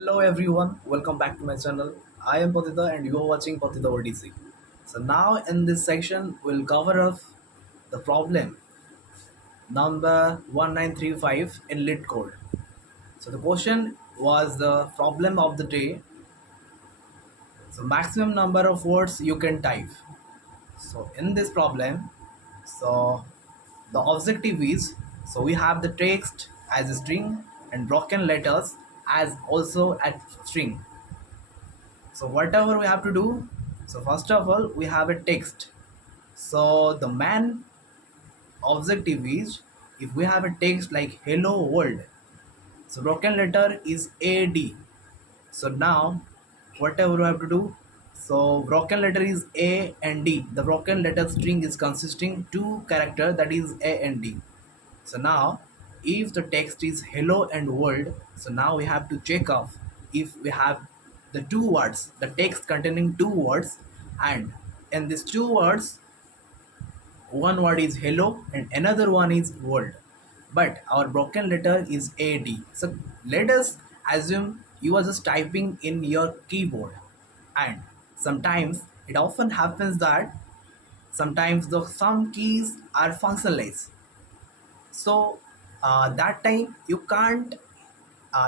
Hello everyone, welcome back to my channel. I am Patita and you are watching Patita ODC. So now in this section we'll cover up the problem number 1935 in LeetCode. So the question was the problem of the day. So maximum number of words you can type. So in this problem, so the objective is, so we have the text as a string and broken letters as also a string. So whatever we have to do, so first of all we have a text. So the main objective is, if we have a text like hello world, so broken letter is ad. So now whatever we have to do, so broken letter is a and d. The broken letter string is consisting two character, that is a and d. So now if the text is hello and world, so now we have to check off if we have the two words, the text containing two words, and in these two words one word is hello and another one is world, but our broken letter is ad. So let us assume you are just typing in your keyboard, and sometimes it often happens that sometimes the some keys are functionless. So that time you can't,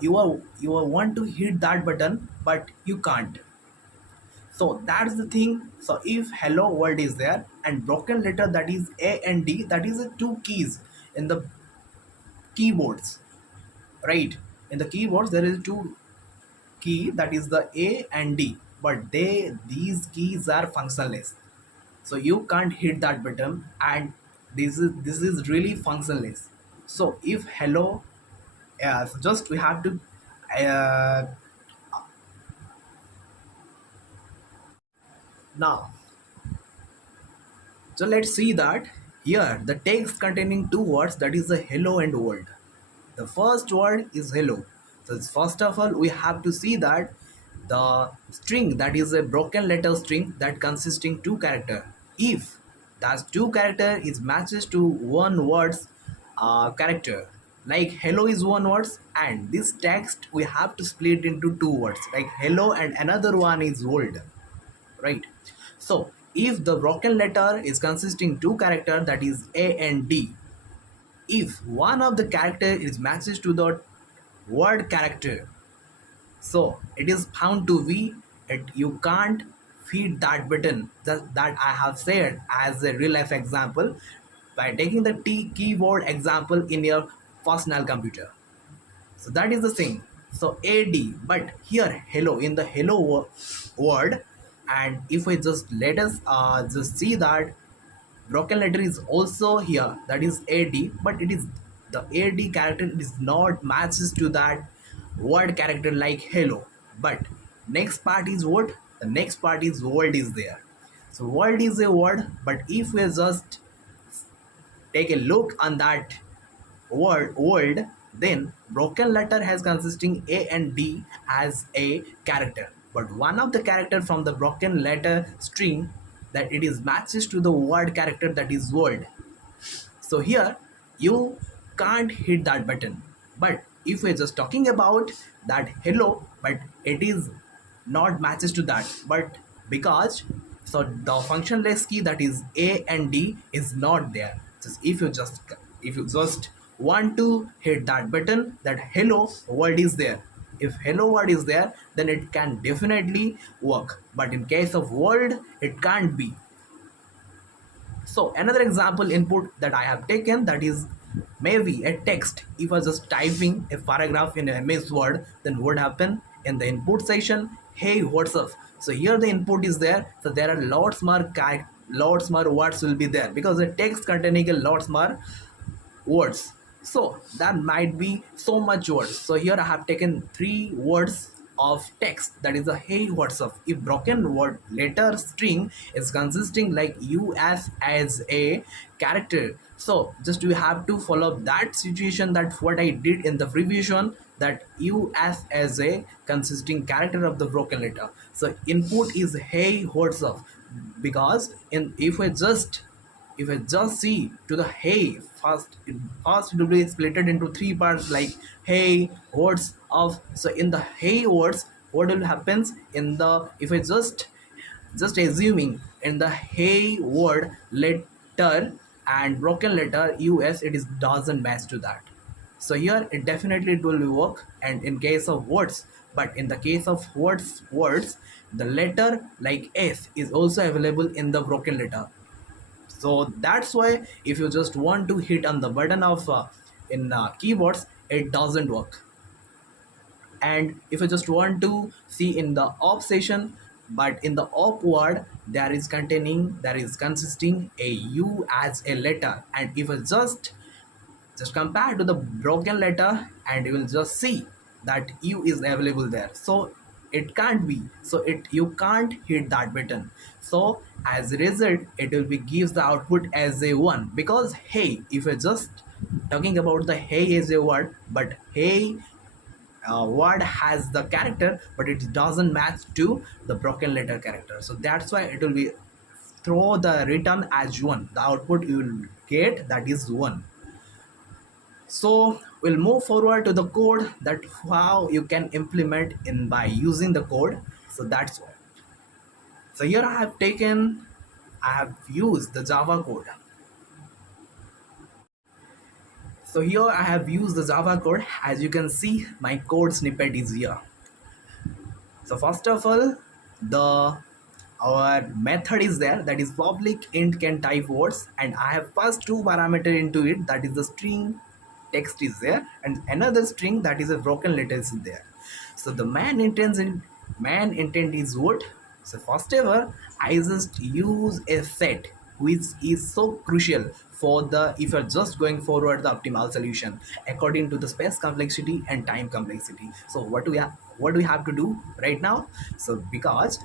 you are want to hit that button but you can't. So that's the thing. So if hello world is there and broken letter, that is a and d, that is the two keys in the keyboards, right? In the keyboards there is two key, that is the a and d, but these keys are functionless, so you can't hit that button, and this is really functionless. So if hello, so just we have to uh, now, so let's see that here the text containing two words, that is the hello and world. The first word is hello. So first of all we have to see that the string, that is a broken letter string that consisting two character. If that two character is matches to one words character, like hello is one words, and this text we have to split into two words like hello and another one is world, right? So if the broken letter is consisting two character, that is a and d, if one of the character is matches to the word character, so it is found to be it, you can't feed that button that I have said as a real life example by taking the T keyboard example in your personal computer. So that is the thing. So ad, but here hello in the hello word, and if we just let us just see that broken letter is also here, that is ad, but it is the ad character is not matches to that word character like hello, but next part is what, the next part is world is there. So world is a word, but if we just take a look on that word world, then broken letter has consisting a and d as a character, but one of the character from the broken letter string, that it is matches to the word character, that is world. So here you can't hit that button, but if we're just talking about that hello, but it is not matches to that, but because so the functionless key, that is a and d, is not there. Just if you just want to hit that button, that hello world is there, if hello word is there, then it can definitely work, but in case of world it can't be. So another example input that I have taken, that is maybe a text. If I was just typing a paragraph in a MS Word, then what happen in the input section? Hey, what's up? So here the input is there. So there are lots more words will be there because the text containing a lots more words. So that might be so much words. So here I have taken three words of text, that is a hey what's up. If broken word letter string is consisting like us as a character, so just we have to follow that situation, that what I did in the previous one, that us as a consisting character of the broken letter. So input is hey what's up, because in if we just if I just see to the hey, first it will be split into three parts like hey, words of. So in the hey words, what will happens in the, if I just assuming in the hey word letter and broken letter us, it is doesn't match to that. So here it definitely it will work, and in case of words, but in the case of words, the letter like s is also available in the broken letter. So that's why if you just want to hit on the button of in keyboards, it doesn't work. And if you just want to see in the op session, but in the op word there is consisting a u as a letter, and if you just compare to the broken letter, and you will just see that u is available there. So it can't be, so it you can't hit that button. So as a result it will be gives the output as a one, because hey, if you're just talking about the hey as a word, but hey word has the character but it doesn't match to the broken letter character, so that's why it will be throw the return as one, the output you will get that is one. So we'll move forward to the code, that how you can implement in by using the code. So that's all. So here I have used the Java code. So here I have used the Java code. As you can see, my code snippet is here. So first of all, the our method is there, that is public int can type words, and I have passed two parameter into it, that is the string text is there and another string that is a broken letter is there. So the main intent is what? So first ever I just use a set which is so crucial for the, if you're just going forward the optimal solution according to the space complexity and time complexity. So what do we have to do right now? So because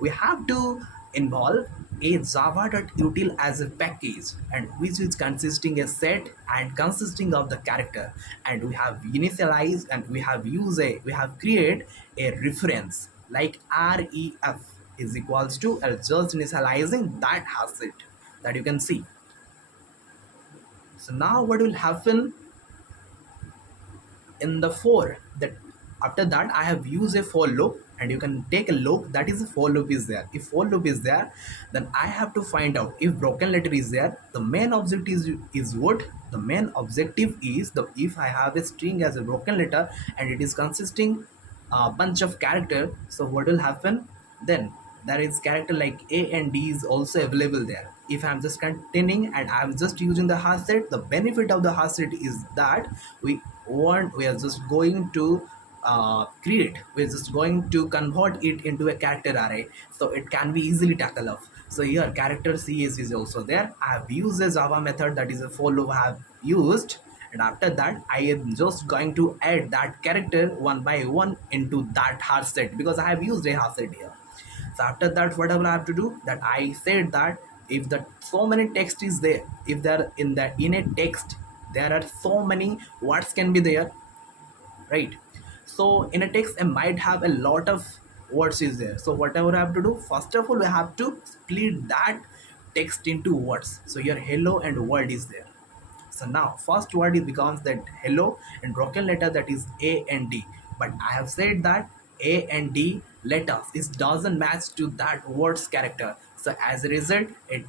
we have to involve a java.util as a package, and which is consisting a set and consisting of the character, and we have initialized and we have create a reference like ref is equals to just initializing that asset that you can see. So now what will happen in the for that, after that I have used a for loop, and you can take a look, that is a for loop is there. If for loop is there, then I have to find out if broken letter is there. The main objective is what? The main objective is the, if I have a string as a broken letter and it is consisting a bunch of character, so what will happen then? There is character like a and d is also available there. If I'm just containing and I'm just using the hash set, the benefit of the hash set is that we are just going to we're just going to convert it into a character array, so it can be easily tackled off. So here character cs is also there. I have used a java method, that is a for loop I have used, and after that I am just going to add that character one by one into that hash set, because I have used a hash set here. So after that what I will have to do, that I said that if the so many text is there, if there in a text there are so many words can be there, right? So in a text I might have a lot of words is there. So whatever I have to do, first of all we have to split that text into words. So here hello and word is there. So now first word it becomes that hello, and broken letter that is a and d, but I have said that a and d letters it doesn't match to that word's character. So as a result it,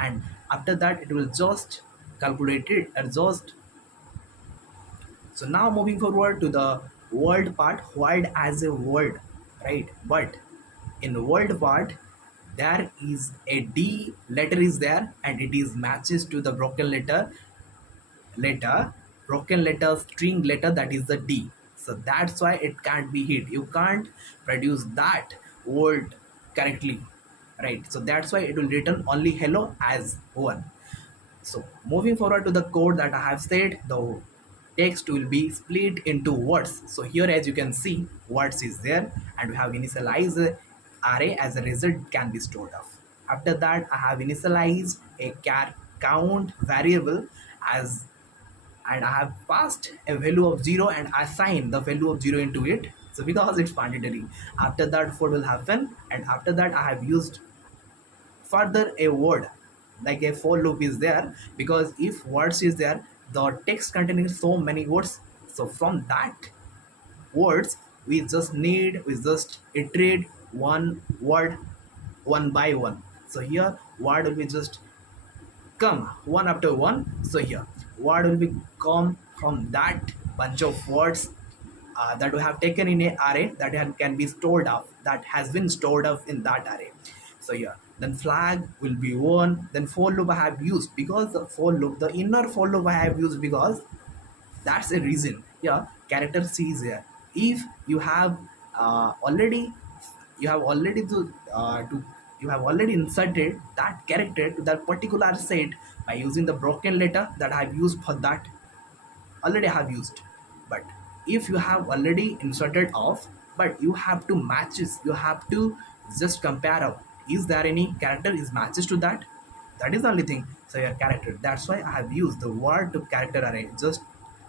and after that it will just calculate it and just. So now moving forward to the word part, word as a word, right? But in word part, there is a D letter is there, and it is matches to the letter, broken letter, string letter, that is the D. So that's why it can't be hit. You can't produce that word correctly, right? So that's why it will return only hello as one. So moving forward to the code that I have said, the text will be split into words. So here as you can see, words is there, and we have initialized array as a result can be stored off. After that I have initialized a char count variable as, and I have passed a value of 0 and assign the value of 0 into it. So because it's mandatory. After that what will happen, and after that I have used further a word, like a for loop is there, because if words is there, the text containing so many words, so from that words we just iterate one word one by one. So here word will be just come one after one. So here word will be come from that bunch of words that we have taken in a array that can be stored up, that has been stored up in that array. So here then flag will be one, then for loop I have used because the for loop, the inner for loop I have used because that's a reason. Yeah, character c is here. If you have already you have already to you have already inserted that character to that particular set by using the broken letter that I have used for that, already have used. But if you have already inserted off, but you have to matches, you have to just compare out, is there any character is matches to that, that is the only thing. So your character, that's why I have used the word to character array, just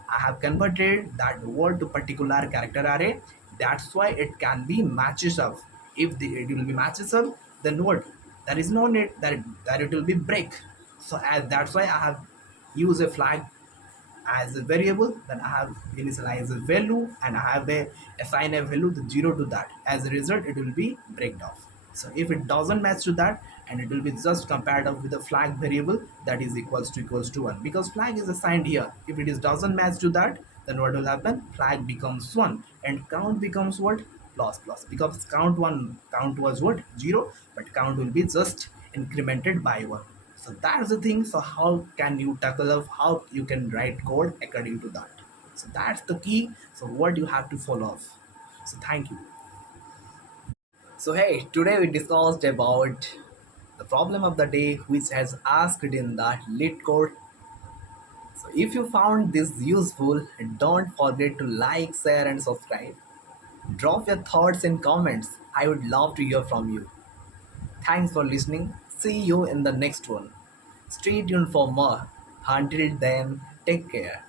I have converted that word to particular character array. That's why it can be matches up. If it will be matches up, then what, there is no need that it will be break. So as that's why I have used a flag as a variable, then I have initialize a value and I have a assign a value to 0 to that. As a result, it will be breaked off. So if it doesn't match to that, and it will be just compared up with a flag variable that is equals to 1, because flag is assigned here. If it is doesn't match to that, then what will happen, flag becomes 1 and count becomes what, plus plus, because count was what, 0, but count will be just incremented by 1. So that's the thing. So how can you tackle of how you can write code according to that? So that's the key. So what you have to follow up. So thank you. So hey, today we discussed about the problem of the day which has asked in the LeetCode. So if you found this useful, don't forget to like, share and subscribe. Drop your thoughts in comments. I would love to hear from you. Thanks for listening. See you in the next one. Stay tuned for more. Until then, take care.